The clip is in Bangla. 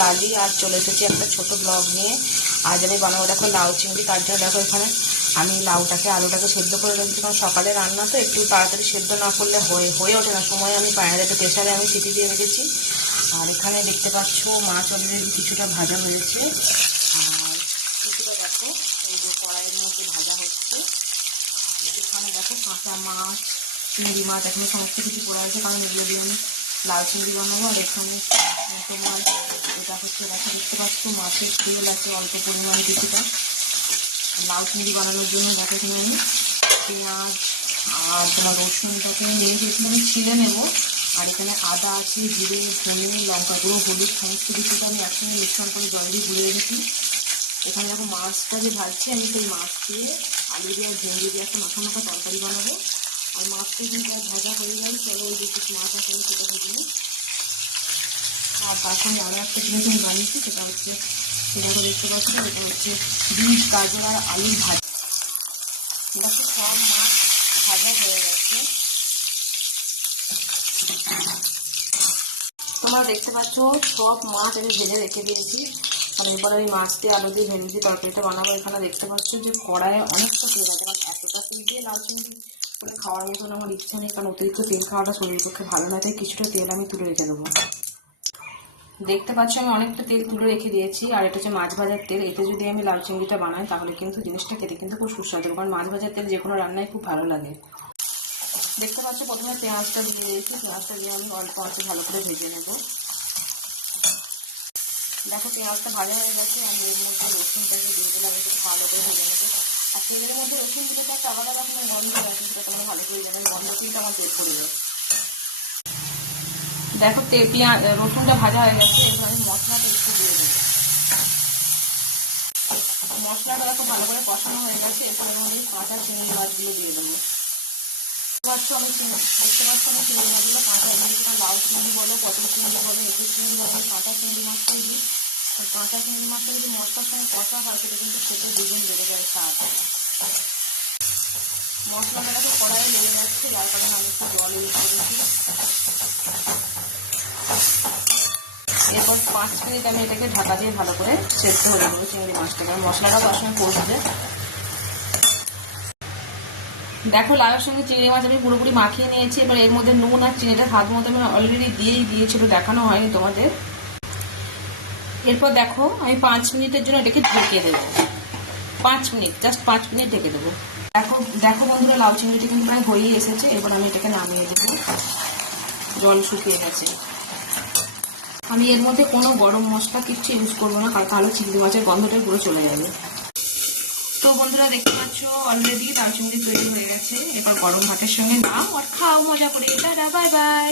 লালি আর চলে এসেছি একটা ছোট ব্লগ নিয়ে। আজ আমি বানাবো দেখো লাউ চিংড়ি। তার জন্য দেখো এখানে আমি লাউটাকে আলুটাকে সেদ্ধ করে রেখেছি, কারণ সকালে রান্না তো একটু তাড়াতাড়ি সেদ্ধ না করলে হয়ে ওঠে না, সময় আমি পাই না, একটু প্রেসারে আমি সিটি দিয়ে রেখেছি। আর এখানে দেখতে পাচ্ছ মাছ অলরেডি কিছুটা ভাজা হয়েছে, আর কিছুটা দেখো এই যে কড়াইয়ের মধ্যে ভাজা হচ্ছে। এখানে দেখো কাঁচা মাছ, চিংড়ি মাছ, এখানে সমস্ত কিছু পড়ে আছে, কারণ এগুলো দিয়ে আমি লাউ চিংড়ি বানাবো। আর এখানে তোমার এটা হচ্ছে দেখো দেখতে পাচ্ছ মাছের তেল আছে অল্প পরিমাণে কিছুটা লাউ চিংড়ি বানানোর জন্য। দেখো এখানে আমি পেঁয়াজ আর তোমার রসুনটাকে নিয়ে গেছিলাম ছিলে নেবো। আর এখানে আদা আছে, জিরে, ধনে, লঙ্কা গুঁড়ো, হলুদ, সমস্ত কিছুটা আমি একসঙ্গে মিশ্রণ করে জল দিয়ে গুলে রেখেছি। এখানে দেখো মাছটা যে ভাজছি, আমি সেই মাছ দিয়ে আলু দিয়ে আর ভেঙে দিয়ে একটা মাখা মাখা তরকারি বানাবো। আর মাছটা কিন্তু ভাজা হয়ে গেলে চলো ওই যে কিছু মাছ আছে সেটা ভেজে। আর তার সঙ্গে আরও একটা জিনিস আমি বানিয়েছি, সেটা হচ্ছে সেটা দেখতে পাচ্ছি, এটা হচ্ছে বিট, গাজর আর আলুর ভাজা। দেখো সব মাছ ভাজা হয়ে গেছে, তোমরা দেখতে পাচ্ছ সব মাছ আমি ভেজে রেখে দিয়েছি। আর এরপর আমি মাছ দিয়ে আলু দিয়ে ভেজে দিয়ে তরকারিটা বানাবো। এখানে দেখতে পাচ্ছ যে কড়াইয়ে অনেকটা তেল আছে, কারণ এতটা তেল দিয়ে লাউ চিংড়ি মানে খাওয়ার মতন আমার ইচ্ছা নেই, কারণ অতিরিক্ত তেল খাওয়াটা শরীরের পক্ষে ভালো না, তাই কিছুটা তেল আমি তুলে রেখে দেবো। দেখতে পাচ্ছ আমি অনেকটা তেল তুলে রেখে দিয়েছি। আর এটা হচ্ছে মাছ ভাজার তেল, এতে যদি আমি লাউ চিংড়িটা বানাই তাহলে কিন্তু জিনিসটা খেতে কিন্তু খুব সুস্বাদু, কারণ মাছ ভাজার তেল যে কোনো রান্নায় খুব ভালো লাগে। দেখতে পাচ্ছ প্রথমে পেঁয়াজটা দিয়ে দিয়েছি, পেঁয়াজটা দিয়ে আমি অল্প আঁচে ভালো করে ভেজে নেব। দেখো পেঁয়াজটা ভাজা হয়ে গেছে, আমি এর মধ্যে রসুনটাকে দিয়ে দিলাম, একটু ভালো করে ভেজে নেবো। আর তেলের মধ্যে রসুন দিতে তো একটা আলাদা রকমের গন্ধ আছে, সেটা তোমরা ভালো করে যাবে, গন্ধ কিন্তু আমার পেট ভরে যায়। দেখো রসুনটা ভাজা হয়ে গেছে, এবার আমি মশলাটা একটু দিয়ে দেবো। মশলাটা দেখো ভালো করে কষানো হয়ে গেছে, এরপর আমি কাঁচা চিংড়ি মাছগুলো দিয়ে দেবো। দেখতে পাচ্ছ আমি চিংড়ি মাছগুলো কাঁচা দিয়েছিলাম, লাউ চিংড়ি বলো, পটল চিংড়ি বলো, এঁচুর চিংড়ি বলো, কাঁচা চিংড়ি মাছটাই দিই। কাঁচা চিংড়ি মাছটা যদি মশলার সঙ্গে কষা হয় সেটা কিন্তু খেতে দ্বিগুণ বেড়ে যায় স্বাদ। মশলাটা দেখো কড়াইয়ে লেগে যাচ্ছে, যার কারণে আমি একটু জল ইউজ করেছি। এরপর 5 মিনিট আমি এটাকে ঢাকা দিয়ে ভালো করে সেদ্ধ হয়ে নেবো চিংড়ি মাছটা, কারণ মশলাটা তার সঙ্গে কষবে। দেখো লাউয়ের সঙ্গে চিংড়ি মাছ আমি পুরোপুরি মাখিয়ে নিয়েছি। এবার এর মধ্যে নুন আর চিনিটা স্বাদ মতো আমি অলরেডি দিয়েছিল, দেখানো হয়নি তোমাদের। এরপর দেখো আমি 5 মিনিটের জন্য এটাকে ঢেকে দেবো। 5 মিনিট, জাস্ট 5 মিনিট ঢেকে দেবো। দেখো বন্ধুরা লাউ চিংড়িটা কিন্তু প্রায় হয়েই এসেছে। এবার আমি এটাকে নামিয়ে দেবো, জল শুকিয়ে গেছে। আমি এর মধ্যে কোনো গরম মশলা কিচ্ছু ইউজ করবো না, কারণ তাহলে চিংড়ি মাছের গন্ধটা পুরো চলে যাবে। তো বন্ধুরা দেখতে পাচ্ছ অলরেডি লাউ চিংড়ি তৈরি হয়ে গেছে। এবার গরম ভাতের সঙ্গে নাও আর খাও মজা করে। Tata, bye bye.